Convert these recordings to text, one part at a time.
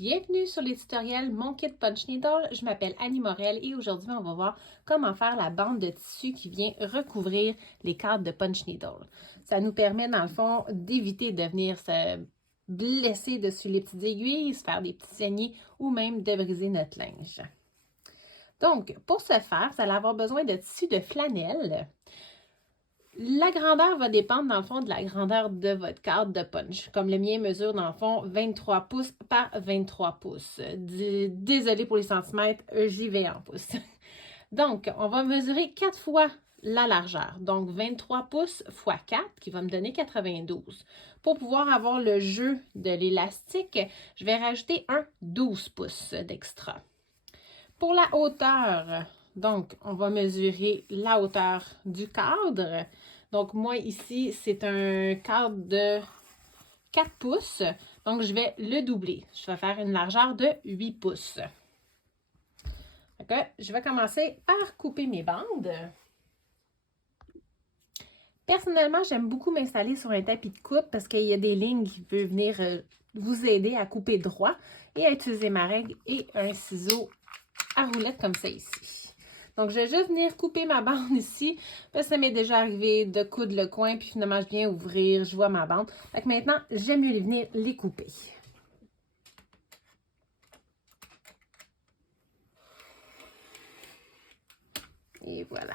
Bienvenue sur les tutoriels Mon Kit Punch Needle. Je m'appelle Annie Morel et aujourd'hui, on va voir comment faire la bande de tissu qui vient recouvrir les cadres de Punch Needle. Ça nous permet, dans le fond, d'éviter de venir se blesser dessus les petites aiguilles, se faire des petits saignets ou même de briser notre linge. Donc, pour ce faire, vous allez avoir besoin de tissu de flanelle. La grandeur va dépendre, dans le fond, de la grandeur de votre cadre de punch. Comme le mien mesure, dans le fond, 23 pouces par 23 pouces. Désolée pour les centimètres, j'y vais en pouces. Donc, on va mesurer 4 fois la largeur. Donc, 23 pouces x 4, qui va me donner 92. Pour pouvoir avoir le jeu de l'élastique, je vais rajouter un 12 pouces d'extra. Pour la hauteur, donc, on va mesurer la hauteur du cadre. Donc, moi, ici, c'est un cadre de 4 pouces. Donc, je vais le doubler. Je vais faire une largeur de 8 pouces. Donc, je vais commencer par couper mes bandes. Personnellement, j'aime beaucoup m'installer sur un tapis de coupe parce qu'il y a des lignes qui peuvent venir vous aider à couper droit et à utiliser ma règle et un ciseau à roulette comme ça ici. Donc, je vais juste venir couper ma bande ici, parce que ça m'est déjà arrivé de coudre le coin, puis finalement, je viens ouvrir, je vois ma bande. Fait que maintenant, j'aime mieux venir les couper. Et voilà.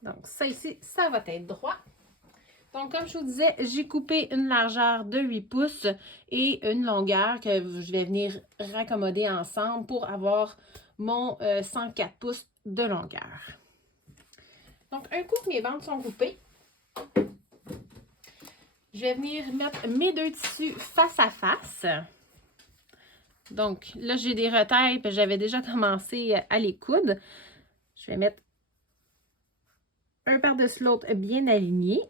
Donc, ça ici, ça va être droit. Donc, comme je vous disais, j'ai coupé une largeur de 8 pouces et une longueur que je vais venir raccommoder ensemble pour avoir mon 104 pouces de longueur. Donc, un coup que mes bandes sont coupées, je vais venir mettre mes deux tissus face à face. Donc, là, j'ai des retailles, puis j'avais déjà commencé à les coudre. Je vais mettre un par-dessus l'autre bien aligné.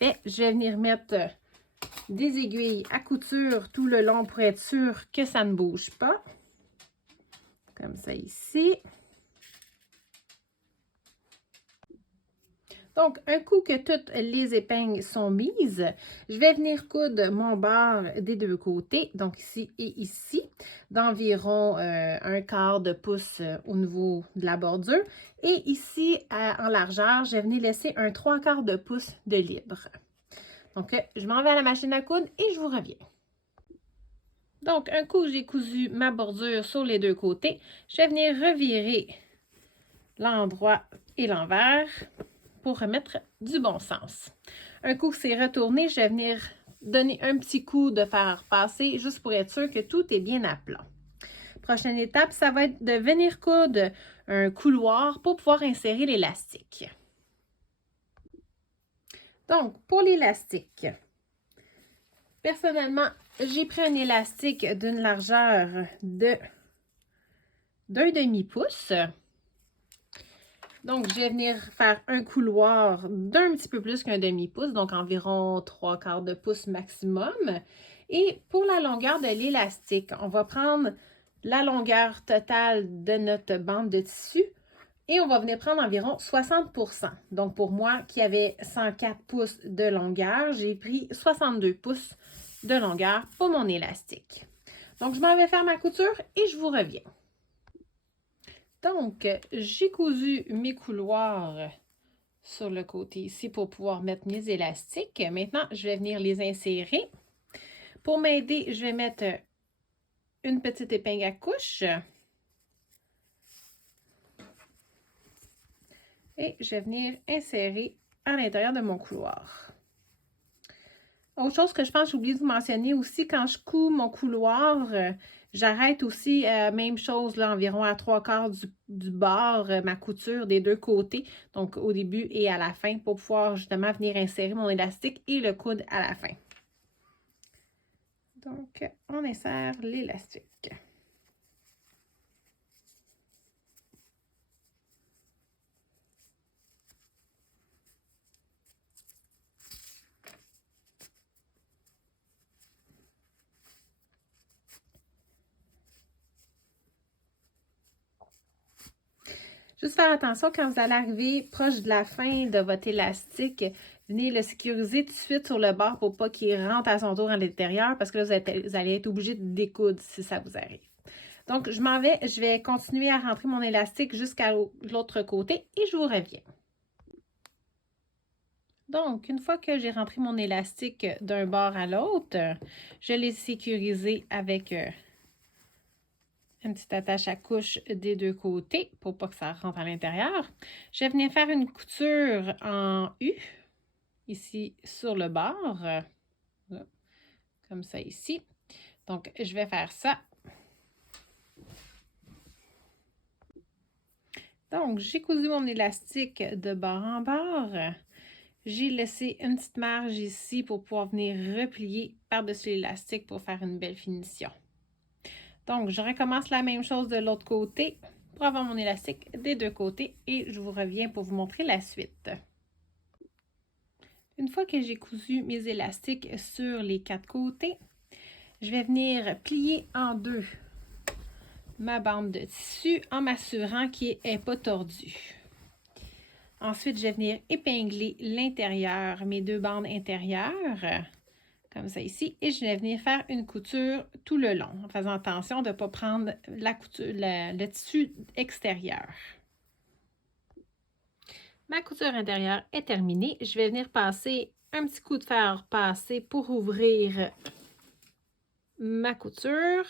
Parfait. Je vais venir mettre des aiguilles à couture tout le long pour être sûr que ça ne bouge pas. Comme ça ici. Donc, un coup que toutes les épingles sont mises, je vais venir coudre mon bord des deux côtés, donc ici et ici, d'environ un quart de pouce au niveau de la bordure. Et ici, en largeur, je vais venir laisser un 3/4 de pouce de libre. Donc, je m'en vais à la machine à coudre et je vous reviens. Donc, un coup que j'ai cousu ma bordure sur les deux côtés, je vais venir revirer l'endroit et l'envers pour remettre du bon sens. Un coup que c'est retourné, je vais venir donner un petit coup de fer passer juste pour être sûr que tout est bien à plat. Prochaine étape, ça va être de venir coudre un couloir pour pouvoir insérer l'élastique. Donc, pour l'élastique, personnellement, j'ai pris un élastique d'une largeur de d'un demi-pouce. Donc, je vais venir faire un couloir d'un petit peu plus qu'un demi-pouce, donc environ 3/4 de pouce maximum. Et pour la longueur de l'élastique, on va prendre la longueur totale de notre bande de tissu et on va venir prendre environ 60%. Donc, pour moi qui avait 104 pouces de longueur, j'ai pris 62 pouces de longueur pour mon élastique. Donc, je m'en vais faire ma couture et je vous reviens. Donc, j'ai cousu mes couloirs sur le côté ici pour pouvoir mettre mes élastiques. Maintenant, je vais venir les insérer. Pour m'aider, je vais mettre une petite épingle à couche. Et je vais venir insérer à l'intérieur de mon couloir. Autre chose que je pense que j'ai oublié de vous mentionner aussi, quand je couds mon couloir, j'arrête aussi, même chose, là, environ à 3/4 du bord, ma couture des deux côtés, donc au début et à la fin, pour pouvoir justement venir insérer mon élastique et le coudre à la fin. Donc, on insère l'élastique. Juste faire attention quand vous allez arriver proche de la fin de votre élastique, venez le sécuriser tout de suite sur le bord pour pas qu'il rentre à son tour à l'intérieur parce que là, vous allez être obligé de découdre si ça vous arrive. Donc, je vais continuer à rentrer mon élastique jusqu'à l'autre côté et je vous reviens. Donc, une fois que j'ai rentré mon élastique d'un bord à l'autre, je l'ai sécurisé avec une petite attache à couche des deux côtés pour pas que ça rentre à l'intérieur. Je vais venir faire une couture en U, ici sur le bord, comme ça ici. Donc, je vais faire ça. Donc, j'ai cousu mon élastique de bord en bord. J'ai laissé une petite marge ici pour pouvoir venir replier par-dessus l'élastique pour faire une belle finition. Donc, je recommence la même chose de l'autre côté pour avoir mon élastique des deux côtés et je vous reviens pour vous montrer la suite. Une fois que j'ai cousu mes élastiques sur les quatre côtés, je vais venir plier en deux ma bande de tissu en m'assurant qu'elle n'est pas tordue. Ensuite, je vais venir épingler l'intérieur, mes deux bandes intérieures, comme ça ici, et je vais venir faire une couture tout le long, en faisant attention de ne pas prendre la couture, le tissu extérieur. Ma couture intérieure est terminée. Je vais venir passer un petit coup de fer passé pour ouvrir ma couture.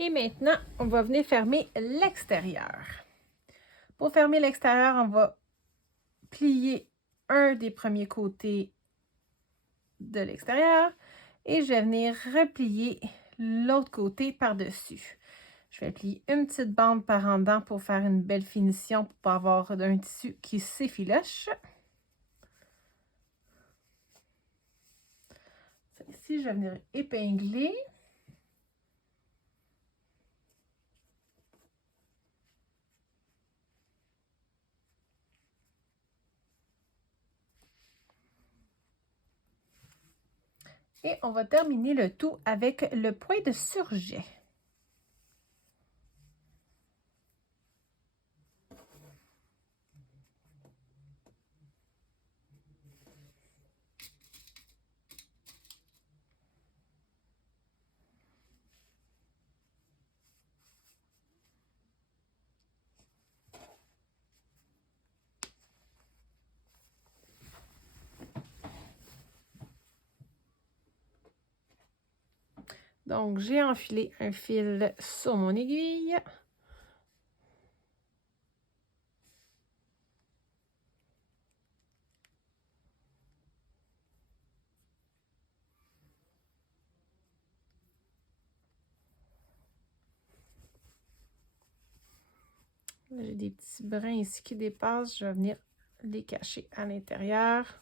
Et maintenant, on va venir fermer l'extérieur. Pour fermer l'extérieur, on va plier un des premiers côtés de l'extérieur et je vais venir replier l'autre côté par-dessus. Je vais plier une petite bande par en dedans pour faire une belle finition pour pas avoir un tissu qui s'effiloche. Ici, je vais venir épingler. Et on va terminer le tout avec le point de surjet. Donc, j'ai enfilé un fil sur mon aiguille. J'ai des petits brins ici qui dépassent. Je vais venir les cacher à l'intérieur.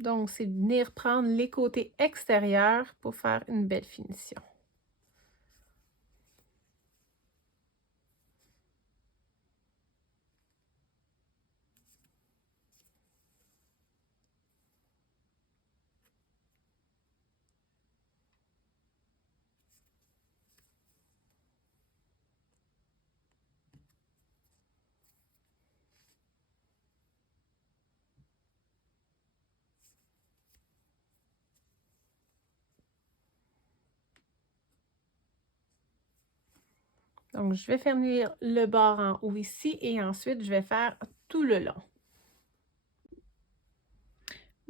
Donc, c'est venir prendre les côtés extérieurs pour faire une belle finition. Donc, je vais fermer le bord en haut ici et ensuite, je vais faire tout le long.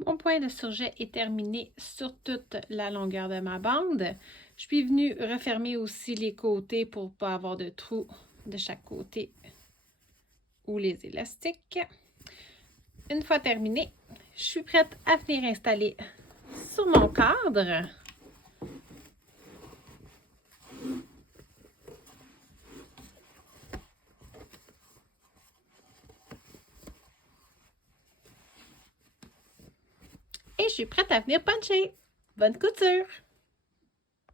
Mon point de surjet est terminé sur toute la longueur de ma bande. Je suis venue refermer aussi les côtés pour ne pas avoir de trous de chaque côté ou les élastiques. Une fois terminé, je suis prête à venir installer sur mon cadre. et je suis prête à venir puncher. Bonne couture!